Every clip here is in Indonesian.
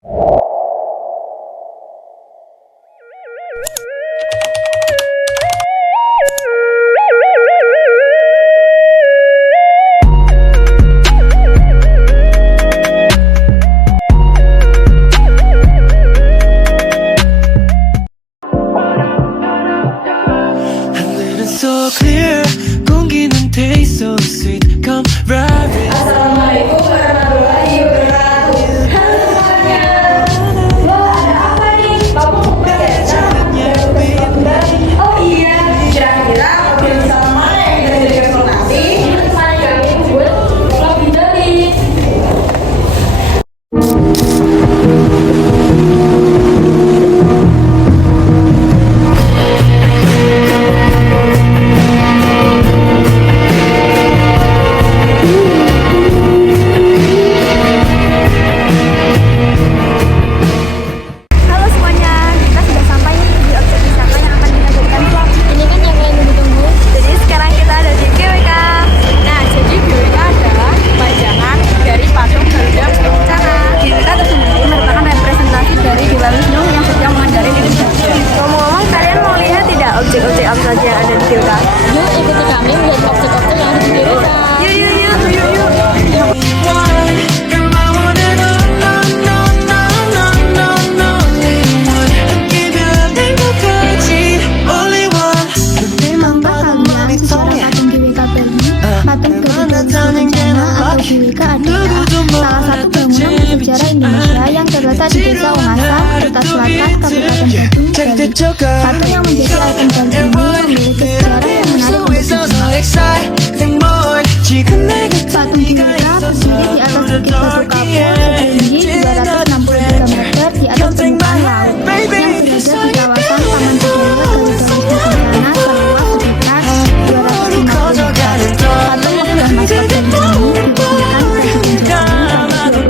So clear, 공기는 taste so sweet. Come right in. Assalamualaikum warahmatullahi wabarakatuh. Halo semuanya. Wah, ada apa nih? Kamu pakai Oh iya, kira-kira mobil sama mana yang kita jadi konsultasi? Mari kami buat lebih dari. Objek-objek apa saja yang ada di Tilka? Yuk ikuti kami melihat objek-objek yang ada di Tilka. Yuk. GWK adalah salah satu bangunan bersejarah Indonesia yang terletak di Desa Ungasan, Kuta Selatan, Kabupaten Badung, Bali. Patung yang menjadi ikon Bali ini memiliki sejarah yang menarik untuk dikenal. Patung GWK berdiri di atas bukit Batu Kapur setinggi 263 meter di atas permukaan laut yang berada di kawasan Taman Budaya Garuda Wisnu Kencana seluas sekitar 250 meter. Patung yang masuk dari sini radius hingga 20 km sehingga dapat dilihat dari kota dan Patung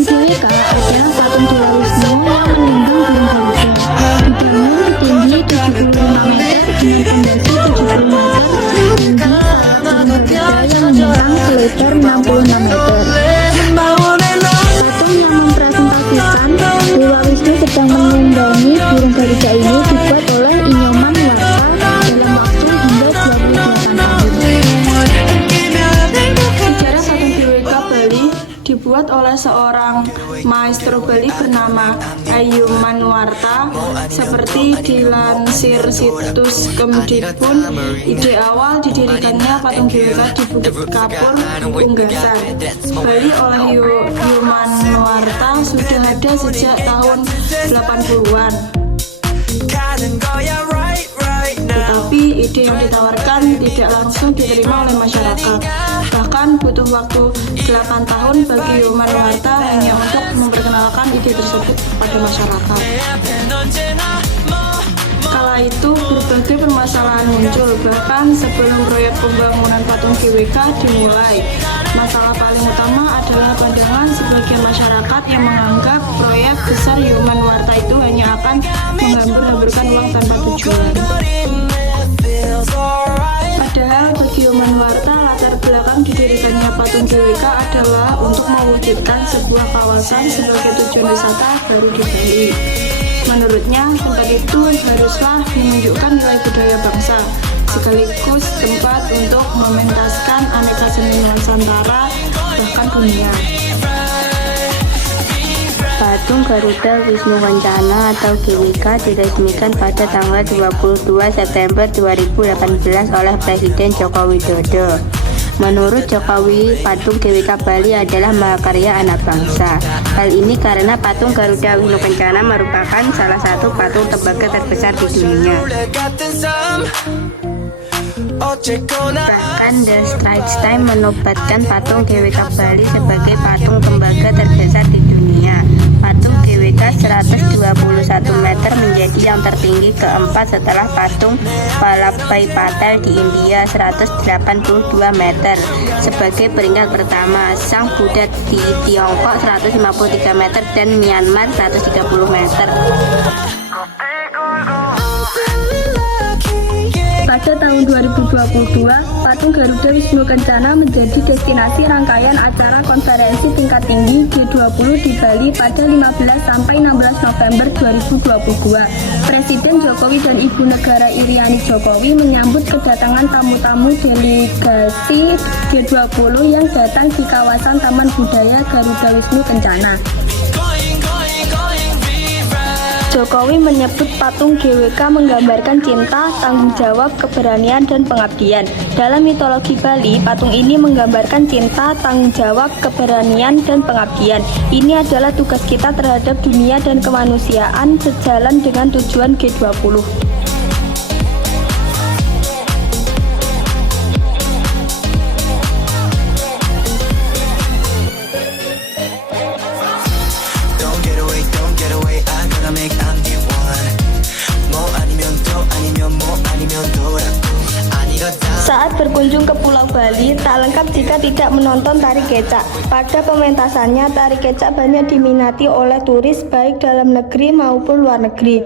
GWK adalah patung Dewa Wisnu yang melindungi Gunung Garuda. Dibangun setinggi 75 meter dengan pondasi 70 meter tinggi yang membentang selebar 66 meter. Patung yang mempresentasikan Dewa Wisnu sedang menunggangi burung Garuda ini dibuat oleh Inyoman Warta dalam waktu hingga 28 tahun. Sejarah patung GWK Bali dibuat oleh seorang maestro Bali bernama Ayumanwarta. Seperti dilansir situs Kemdikbud, ide awal didirikannya patung GWK di Bukit Kapur, Unggasan, Bali oleh Ayumanwarta sudah ada sejak tahun 80-an. Tetapi ide yang ditawarkan tidak langsung diterima oleh masyarakat. Bahkan butuh waktu 8 tahun bagi Ayumanwarta hanya untuk memperkenalkan ide tersebut kepada masyarakat. Kala itu berbagai permasalahan muncul, bahkan sebelum proyek pembangunan patung GWK dimulai. Masalah paling utama adalah pandangan sebagian masyarakat yang menganggap proyek besar Ayumanwarta itu hanya akan menghambur-hamburkan uang tanpa tujuan. Padahal bagi Ayumanwarta, latar belakang didirikannya patung GWK adalah untuk mewujudkan sebuah kawasan sebagai tujuan wisata baru di Bali. Menurutnya, tempat itu haruslah menunjukkan nilai budaya bangsa, sekaligus tempat untuk mementaskan aneka seni Nusantara, bahkan dunia. Patung Garuda Wisnu Kencana atau GWK diresmikan pada tanggal 22 September 2018 oleh Presiden Joko Widodo. Menurut Jokowi, patung GWK Bali adalah mahakarya anak bangsa. Hal ini karena patung Garuda Wisnu Kencana merupakan salah satu patung tembaga terbesar di dunia. Bahkan The Straits Times menobatkan patung GWK Bali sebagai patung tembaga terbesar di dunia. yang tertinggi keempat setelah patung Vallabhai Patel di India 182 meter. Sebagai peringkat pertama, Sang Buddha di Tiongkok 153 meter dan Myanmar 130 meter. Pada tahun 2022, patung Garuda Wisnu Kencana menjadi destinasi rangkaian acara konferensi tingkat tinggi G20 di Bali pada 15–16 November 2022. Presiden Jokowi dan Ibu Negara Iriani Jokowi menyambut kedatangan tamu-tamu delegasi G20 yang datang di kawasan Taman Budaya Garuda Wisnu Kencana. Jokowi menyebut patung GWK menggambarkan cinta, tanggung jawab, keberanian, dan pengabdian. Dalam mitologi Bali, patung ini menggambarkan cinta, tanggung jawab, keberanian, dan pengabdian. Ini adalah tugas kita terhadap dunia dan kemanusiaan sejalan dengan tujuan G20. Saat berkunjung ke Pulau Bali, tak lengkap jika tidak menonton tari kecak. Pada pementasannya, tari kecak banyak diminati oleh turis baik dalam negeri maupun luar negeri.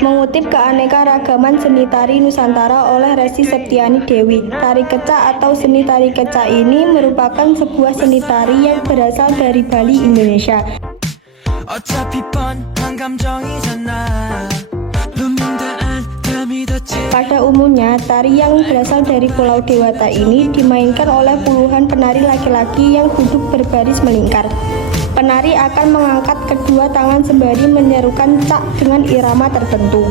Mengutip keanekaragaman seni tari Nusantara oleh Resi Septiani Dewi, tari kecak atau seni tari kecak ini merupakan sebuah seni tari yang berasal dari Bali, Indonesia. Pada umumnya, tari yang berasal dari Pulau Dewata ini dimainkan oleh puluhan penari laki-laki yang duduk berbaris melingkar. Penari akan mengangkat kedua tangan sembari menyerukan cak dengan irama tertentu.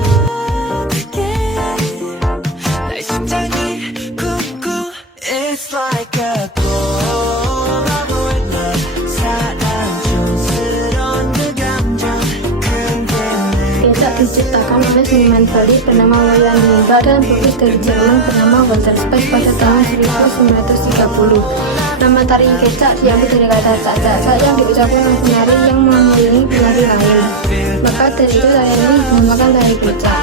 Diciptakan oleh seniman Bali bernama Wayan Lindba dan pelukis dari Jerman bernama Walter Spitz pada tahun 1930. Nama tari kecak diambil dari kata cak-cak yang diucapkan oleh penari yang mengelilingi penari lain. Maka dari itu tarian ini dinamakan tari kecak.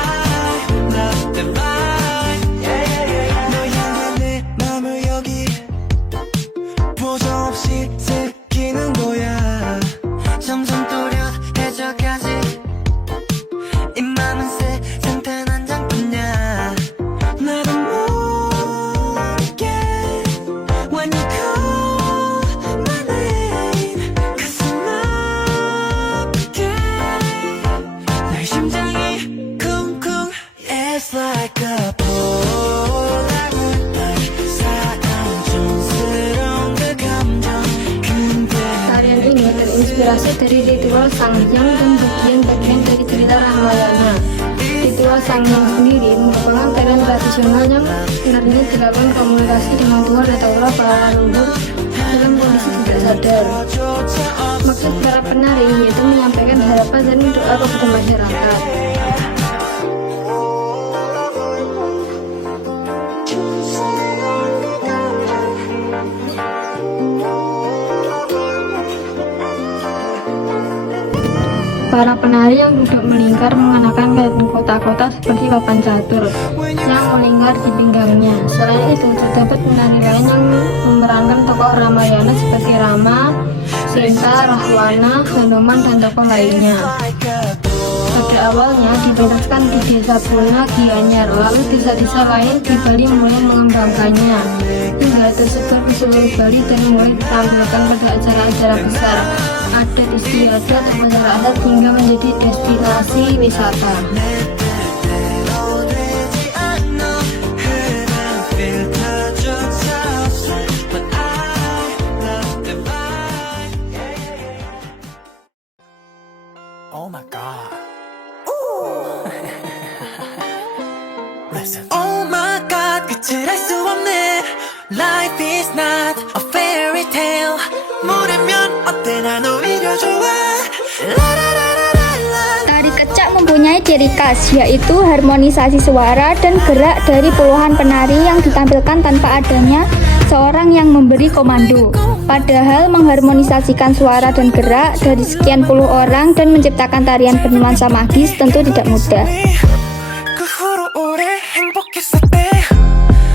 Terinspirasi dari ritual Sanghyang dan bagian-bagian dari cerita Ramayana. Ritual Sanghyang sendiri merupakan tarian tradisional yang sebenarnya dilakukan komunikasi dengan Tuhan atau Allah para leluhur dalam kondisi tidak sadar. Maksud para penari yaitu menyampaikan harapan dan doa kepada masyarakat. Para penari yang duduk melingkar mengenakan kain kotak-kotak seperti papan catur yang melingkar di pinggangnya. Selain itu, terdapat penari lain yang memerankan tokoh Ramayana seperti Rama, Sita, Rahwana, Hanuman, dan tokoh lainnya. Pada awalnya dipentaskan di Desa Puna, Gianyar, lalu desa-desa lain di Bali mulai mengembangkannya hingga tersebar di seluruh Bali dan mulai ditampilkan pada acara-acara besar, adat istiadat, masyarakat hingga menjadi destinasi wisata. Oh my god. Listen. Oh my god, 끝을 알 수 없네. Life is not a fairy tale. 모르면 어때 난 오히려 좋아. Tari kecak mempunyai ciri khas, yaitu harmonisasi suara dan gerak dari puluhan penari yang ditampilkan tanpa adanya seorang yang memberi komando. Padahal mengharmonisasikan suara dan gerak dari sekian puluh orang dan menciptakan tarian bernuansa magis tentu tidak mudah. 그 후로 오래 행복했었대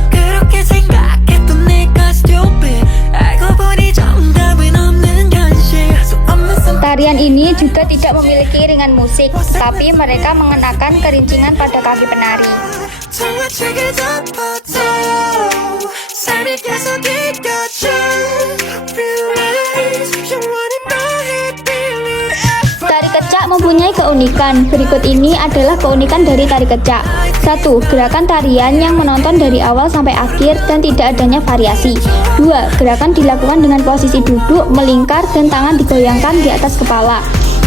그렇게 생각했던 내가 stupid 알고 보니 정답은 없는 현실 수 없는 선 Tarian ini juga tidak memiliki iringan musik, tetapi mereka mengenakan kerincingan pada kaki penari. 정화책을 덮어줘 삶이 계속 이겨져 Realize 영원히 너의 feeling Tari kecak mempunyai keunikan. Berikut ini adalah keunikan dari tari kecak. 1. Gerakan tarian yang menonton dari awal sampai akhir dan tidak adanya variasi. 2. Gerakan dilakukan dengan posisi duduk, melingkar, dan tangan digoyangkan di atas kepala.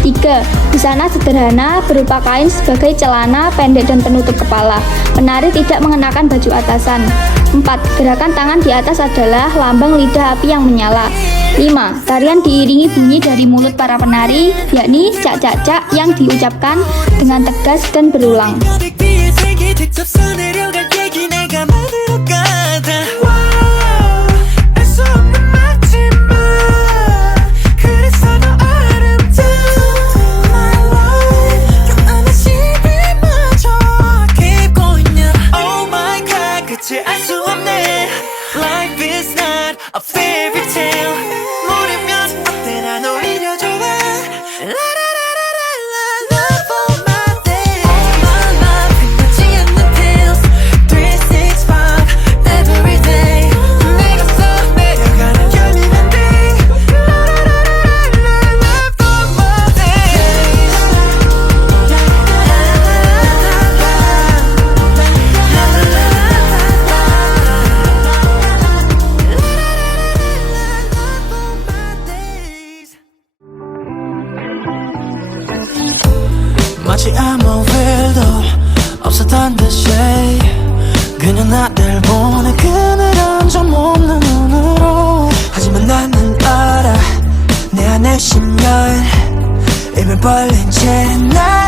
3. Busana sederhana berupa kain sebagai celana pendek dan penutup kepala. Penari tidak mengenakan baju atasan. 4. Gerakan tangan di atas adalah lambang lidah api yang menyala. 5. Tarian diiringi bunyi dari mulut para penari, yakni cak-cak-cak yang diucapkan dengan tegas dan berulang. 고백 뒤에 세계 직접 써내려갈 얘기 내가 만들어 가다 알 수 없는 마지막 그래서 더 아름다운 My life 그 안에 시비마저 깊고 있냐 Oh my God 끝을 알 수 없네 Life is not a fairy tale 모르면 어때 난 오히려 좋아 Love all my days All my life 끝나지 않는 pills 365 every day 내가 써 내려가는 열리는 day Love all my days 마치 아무 일도 없었던 듯이 그냥 나를 보내 그늘한 점 없는 눈으로 하지만 나는 알아 내 안에 10년 입을 벌린 채 나